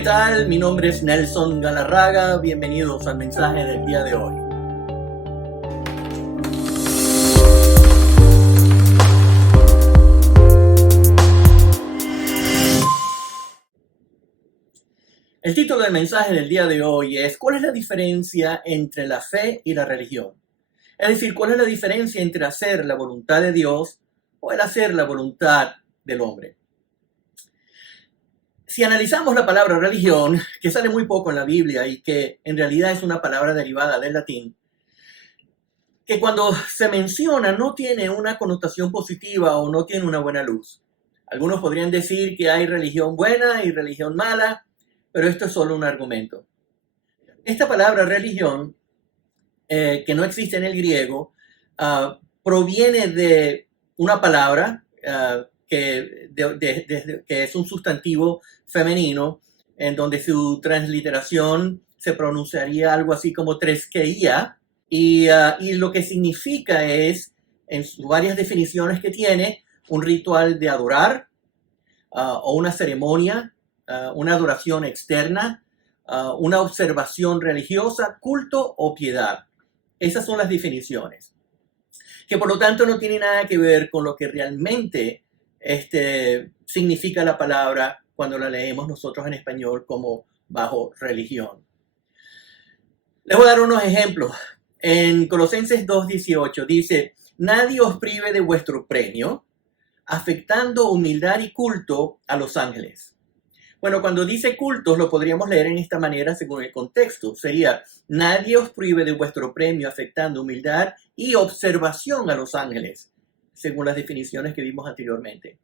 ¿qué tal? Mi nombre es Nelson Galarraga. Bienvenidos al mensaje del día de hoy. El título del mensaje del día de hoy es ¿cuál es la diferencia entre la fe y la religión? Es decir, ¿cuál es la diferencia entre hacer la voluntad de Dios o el hacer la voluntad del hombre? Si analizamos la palabra religión, que sale muy poco en la Biblia y que en realidad es una palabra derivada del latín, que cuando se menciona no tiene una connotación positiva o no tiene una buena luz. Algunos podrían decir que hay religión buena y religión mala, pero esto es solo un argumento. Esta palabra religión, que no existe en el griego, proviene de una palabra que es un sustantivo femenino, en donde su transliteración se pronunciaría algo así como treskeia, y lo que significa es, en sus varias definiciones que tiene, un ritual de adorar o una ceremonia, una adoración externa, una observación religiosa, culto o piedad. Esas son las definiciones, que por lo tanto no tiene nada que ver con lo que realmente significa la palabra cuando la leemos nosotros en español como bajo religión. Les voy a dar unos ejemplos. En Colosenses 2:18 dice, nadie os prive de vuestro premio, afectando humildad y culto a los ángeles. Bueno, cuando dice cultos lo podríamos leer en esta manera según el contexto. Sería, nadie os prive de vuestro premio afectando humildad y observación a los ángeles, según las definiciones que vimos anteriormente.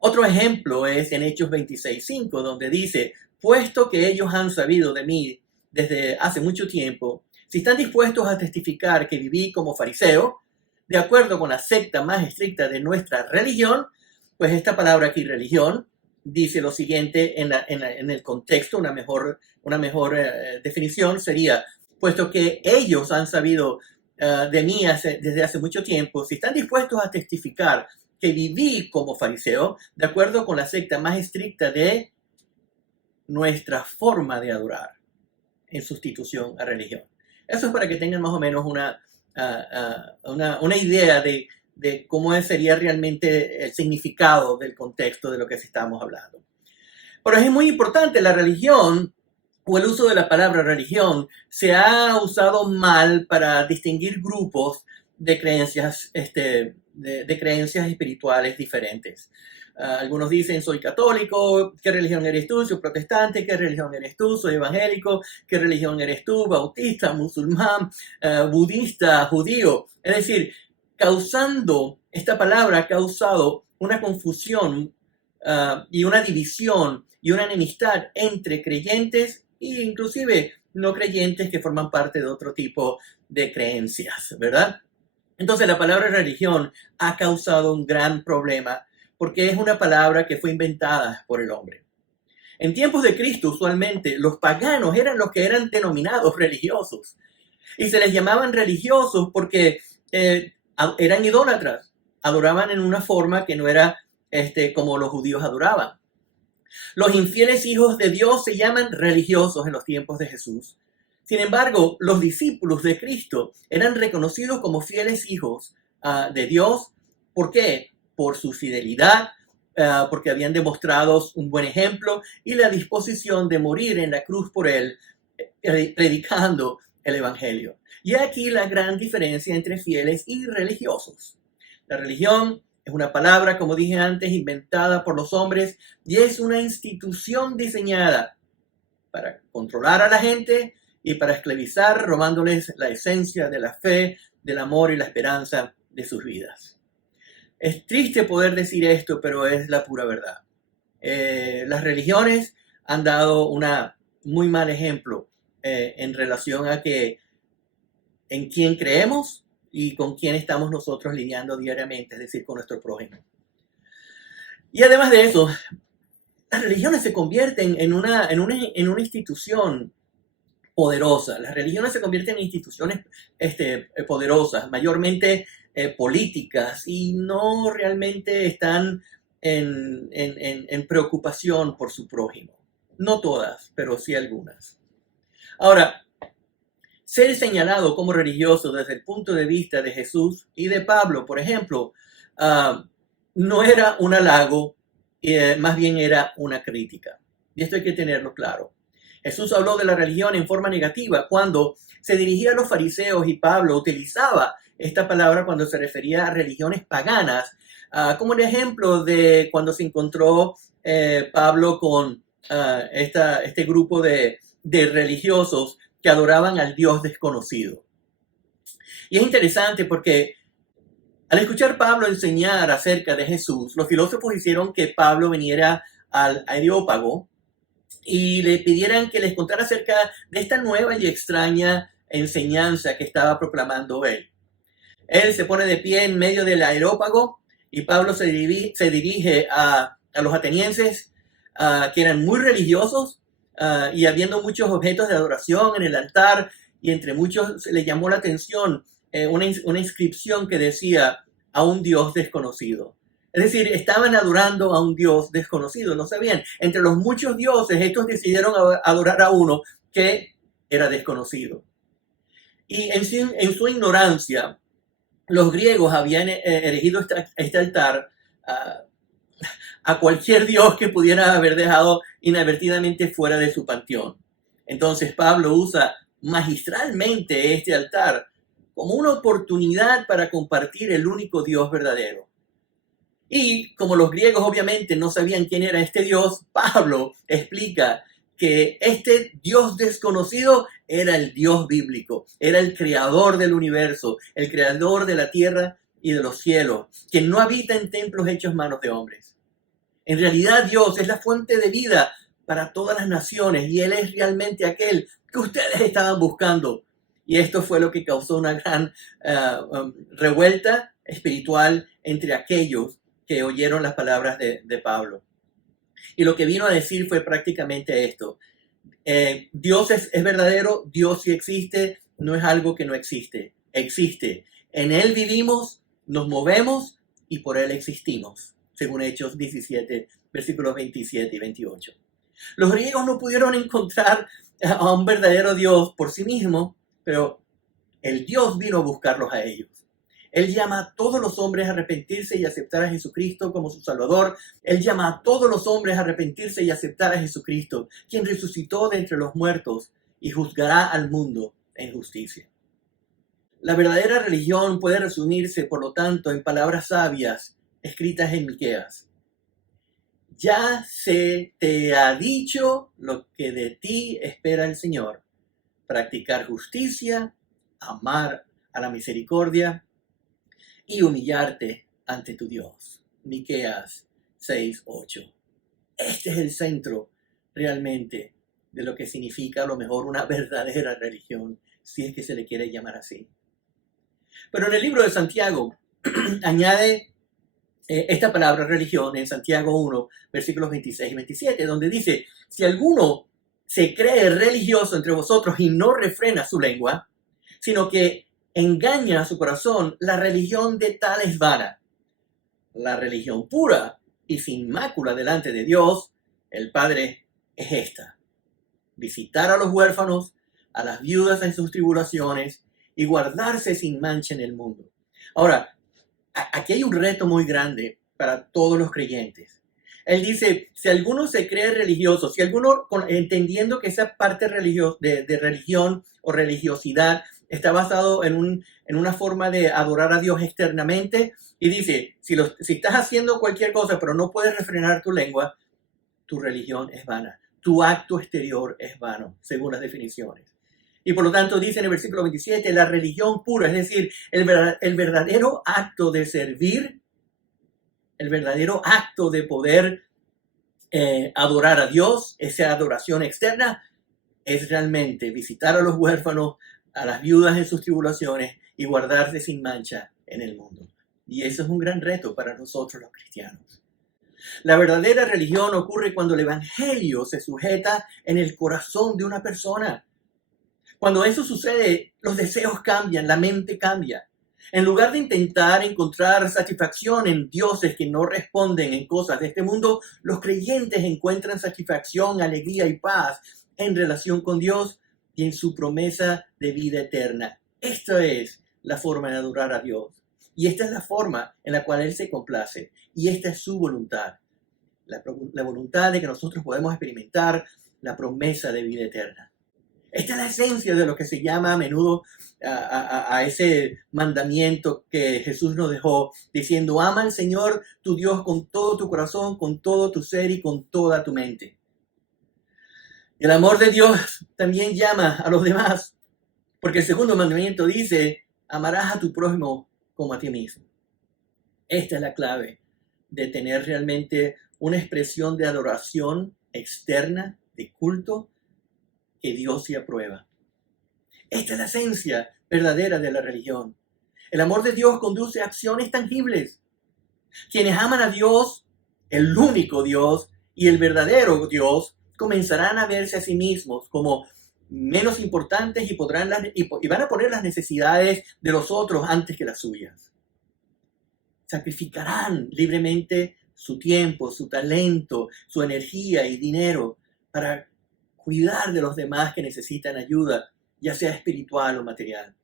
Otro ejemplo es en Hechos 26:5, donde dice, puesto que ellos han sabido de mí desde hace mucho tiempo, si están dispuestos a testificar que viví como fariseo, de acuerdo con la secta más estricta de nuestra religión, pues esta palabra aquí, religión, dice lo siguiente en el contexto, una mejor definición sería, puesto que ellos han sabido de mí desde hace mucho tiempo, si están dispuestos a testificar que viví como fariseo, de acuerdo con la secta más estricta de nuestra forma de adorar, en sustitución a religión. Eso es para que tengan más o menos una idea de cómo sería realmente el significado del contexto de lo que estamos hablando. Pero es muy importante, la religión o el uso de la palabra religión se ha usado mal para distinguir grupos de creencias, de creencias espirituales diferentes. Algunos dicen, soy católico, ¿qué religión eres tú? Soy protestante, ¿qué religión eres tú? Soy evangélico, ¿qué religión eres tú? Bautista, musulmán, budista, judío. Es decir, esta palabra ha causado una confusión y una división y una enemistad entre creyentes e inclusive no creyentes que forman parte de otro tipo de creencias, ¿verdad? Entonces la palabra religión ha causado un gran problema porque es una palabra que fue inventada por el hombre. En tiempos de Cristo, usualmente, los paganos eran los que eran denominados religiosos. Y se les llamaban religiosos porque eran idólatras. Adoraban en una forma que no era como los judíos adoraban. Los infieles hijos de Dios se llaman religiosos en los tiempos de Jesús. Sin embargo, los discípulos de Cristo eran reconocidos como fieles hijos de Dios. ¿Por qué? Por su fidelidad, porque habían demostrado un buen ejemplo y la disposición de morir en la cruz por él, predicando el evangelio. Y aquí la gran diferencia entre fieles y religiosos. La religión es una palabra, como dije antes, inventada por los hombres y es una institución diseñada para controlar a la gente y para esclavizar, robándoles la esencia de la fe, del amor y la esperanza de sus vidas. Es triste poder decir esto, pero es la pura verdad. Las religiones han dado un muy mal ejemplo en relación a en quién creemos y con quién estamos nosotros lidiando diariamente, es decir, con nuestro prójimo. Y además de eso, las religiones se convierten en una institución poderosa. Las religiones se convierten en instituciones poderosas, mayormente políticas, y no realmente están en preocupación por su prójimo. No todas, pero sí algunas. Ahora, ser señalado como religioso desde el punto de vista de Jesús y de Pablo, por ejemplo, no era un halago, más bien era una crítica. Y esto hay que tenerlo claro. Jesús habló de la religión en forma negativa cuando se dirigía a los fariseos y Pablo utilizaba esta palabra cuando se refería a religiones paganas, como el ejemplo de cuando se encontró Pablo con este grupo de religiosos que adoraban al Dios desconocido. Y es interesante porque al escuchar Pablo enseñar acerca de Jesús, los filósofos hicieron que Pablo viniera al Areópago y le pidieran que les contara acerca de esta nueva y extraña enseñanza que estaba proclamando él. Él se pone de pie en medio del Areópago y Pablo se dirige a los atenienses, que eran muy religiosos, y habiendo muchos objetos de adoración en el altar, y entre muchos le llamó la atención una inscripción que decía a un Dios desconocido. Es decir, estaban adorando a un Dios desconocido, no sabían. Entre los muchos dioses, estos decidieron adorar a uno que era desconocido. Y en su ignorancia, los griegos habían erigido este altar a cualquier dios que pudiera haber dejado inadvertidamente fuera de su panteón. Entonces Pablo usa magistralmente este altar como una oportunidad para compartir el único Dios verdadero. Y como los griegos obviamente no sabían quién era este Dios, Pablo explica que este Dios desconocido era el Dios bíblico, era el creador del universo, el creador de la tierra y de los cielos, que no habita en templos hechos manos de hombres. En realidad Dios es la fuente de vida para todas las naciones y Él es realmente aquel que ustedes estaban buscando. Y esto fue lo que causó una gran revuelta espiritual entre aquellos que oyeron las palabras de Pablo. Y lo que vino a decir fue prácticamente esto. Dios es verdadero, Dios sí existe, no es algo que no existe, existe. En Él vivimos, nos movemos y por Él existimos, según Hechos 17, versículos 27 y 28. Los griegos no pudieron encontrar a un verdadero Dios por sí mismo, pero el Dios vino a buscarlos a ellos. Él llama a todos los hombres a arrepentirse y aceptar a Jesucristo como su Salvador. Él llama a todos los hombres a arrepentirse y aceptar a Jesucristo, quien resucitó de entre los muertos y juzgará al mundo en justicia. La verdadera religión puede resumirse, por lo tanto, en palabras sabias escritas en Miqueas. Ya se te ha dicho lo que de ti espera el Señor: practicar justicia, amar a la misericordia y humillarte ante tu Dios. Miqueas 6:8. Este es el centro realmente de lo que significa a lo mejor una verdadera religión, si es que se le quiere llamar así. Pero en el libro de Santiago añade esta palabra religión en Santiago 1, versículos 26 y 27, donde dice: si alguno se cree religioso entre vosotros y no refrena su lengua, sino que engaña a su corazón, la religión de tal es vana. La religión pura y sin mácula delante de Dios, el Padre, es esta: visitar a los huérfanos, a las viudas en sus tribulaciones y guardarse sin mancha en el mundo. Ahora, aquí hay un reto muy grande para todos los creyentes. Él dice, si alguno se cree religioso, si alguno, entendiendo que esa parte de religión o religiosidad está basado en una forma de adorar a Dios externamente, y dice, si estás haciendo cualquier cosa pero no puedes refrenar tu lengua, tu religión es vana, tu acto exterior es vano, según las definiciones. Y por lo tanto dice en el versículo 27, la religión pura, es decir, el verdadero acto de servir, el verdadero acto de poder adorar a Dios, esa adoración externa, es realmente visitar a los huérfanos, a las viudas en sus tribulaciones y guardarse sin mancha en el mundo. Y eso es un gran reto para nosotros los cristianos. La verdadera religión ocurre cuando el evangelio se sujeta en el corazón de una persona. Cuando eso sucede, los deseos cambian, la mente cambia. En lugar de intentar encontrar satisfacción en dioses que no responden en cosas de este mundo, los creyentes encuentran satisfacción, alegría y paz en relación con Dios y en su promesa de vida eterna. Esta es la forma de adorar a Dios. Y esta es la forma en la cual Él se complace. Y esta es su voluntad. La voluntad de que nosotros podemos experimentar la promesa de vida eterna. Esta es la esencia de lo que se llama a menudo a ese mandamiento que Jesús nos dejó, diciendo: ama al Señor tu Dios con todo tu corazón, con todo tu ser y con toda tu mente. El amor de Dios también llama a los demás, porque el segundo mandamiento dice: amarás a tu prójimo como a ti mismo. Esta es la clave de tener realmente una expresión de adoración externa, de culto, que Dios sí aprueba. Esta es la esencia verdadera de la religión. El amor de Dios conduce a acciones tangibles. Quienes aman a Dios, el único Dios y el verdadero Dios, comenzarán a verse a sí mismos como menos importantes y van a poner las necesidades de los otros antes que las suyas. Sacrificarán libremente su tiempo, su talento, su energía y dinero para cuidar de los demás que necesitan ayuda, ya sea espiritual o material.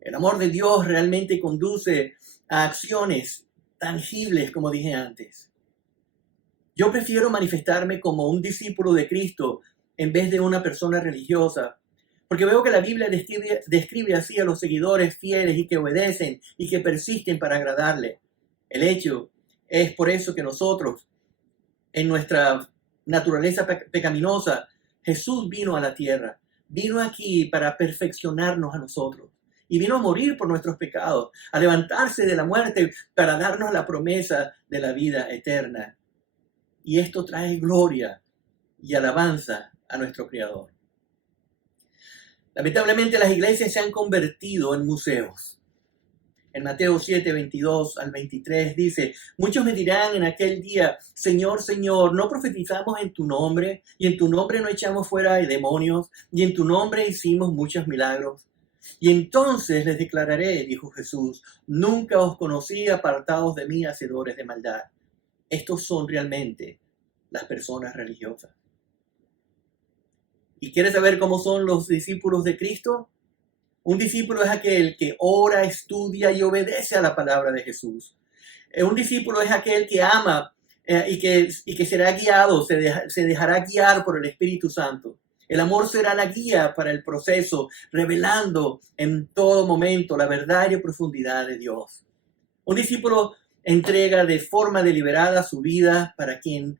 El amor de Dios realmente conduce a acciones tangibles, como dije antes. Yo prefiero manifestarme como un discípulo de Cristo en vez de una persona religiosa, porque veo que la Biblia describe así a los seguidores fieles y que obedecen y que persisten para agradarle. El hecho es por eso que nosotros, en nuestra naturaleza pecaminosa, Jesús vino a la tierra, vino aquí para perfeccionarnos a nosotros y vino a morir por nuestros pecados, a levantarse de la muerte para darnos la promesa de la vida eterna. Y esto trae gloria y alabanza a nuestro Creador. Lamentablemente las iglesias se han convertido en museos. En Mateo 7, 22 al 23 dice: muchos me dirán en aquel día: Señor, Señor, ¿no profetizamos en tu nombre? Y en tu nombre no echamos fuera de demonios, y en tu nombre hicimos muchos milagros. Y entonces les declararé, dijo Jesús: nunca os conocí, apartados de mí, hacedores de maldad. Estos son realmente las personas religiosas. ¿Y quieres saber cómo son los discípulos de Cristo? Un discípulo es aquel que ora, estudia y obedece a la palabra de Jesús. Un discípulo es aquel que ama y que será guiado, se dejará guiar por el Espíritu Santo. El amor será la guía para el proceso, revelando en todo momento la verdad y profundidad de Dios. Un discípulo entrega de forma deliberada su vida para quien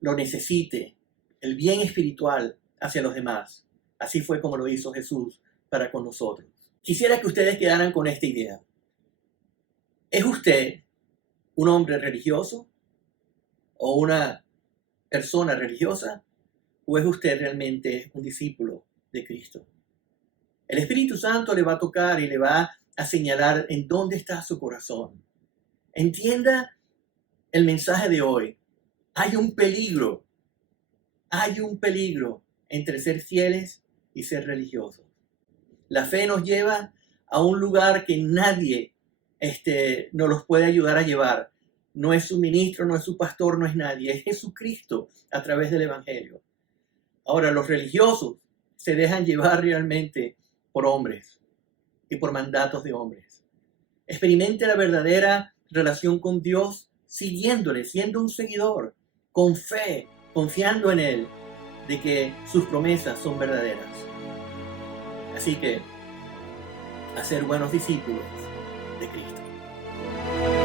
lo necesite, el bien espiritual hacia los demás. Así fue como lo hizo Jesús para con nosotros. Quisiera que ustedes quedaran con esta idea. ¿Es usted un hombre religioso o una persona religiosa? ¿O es usted realmente un discípulo de Cristo? El Espíritu Santo le va a tocar y le va a señalar en dónde está su corazón. Entienda el mensaje de hoy. Hay un peligro entre ser fieles y ser religiosos. La fe nos lleva a un lugar que nadie nos los puede ayudar a llevar. No es su ministro, no es su pastor, no es nadie. Es Jesucristo a través del Evangelio. Ahora, los religiosos se dejan llevar realmente por hombres y por mandatos de hombres. Experimente la verdadera relación con Dios siguiéndole, siendo un seguidor, con fe, confiando en Él, de que sus promesas son verdaderas. Así que, a ser buenos discípulos de Cristo.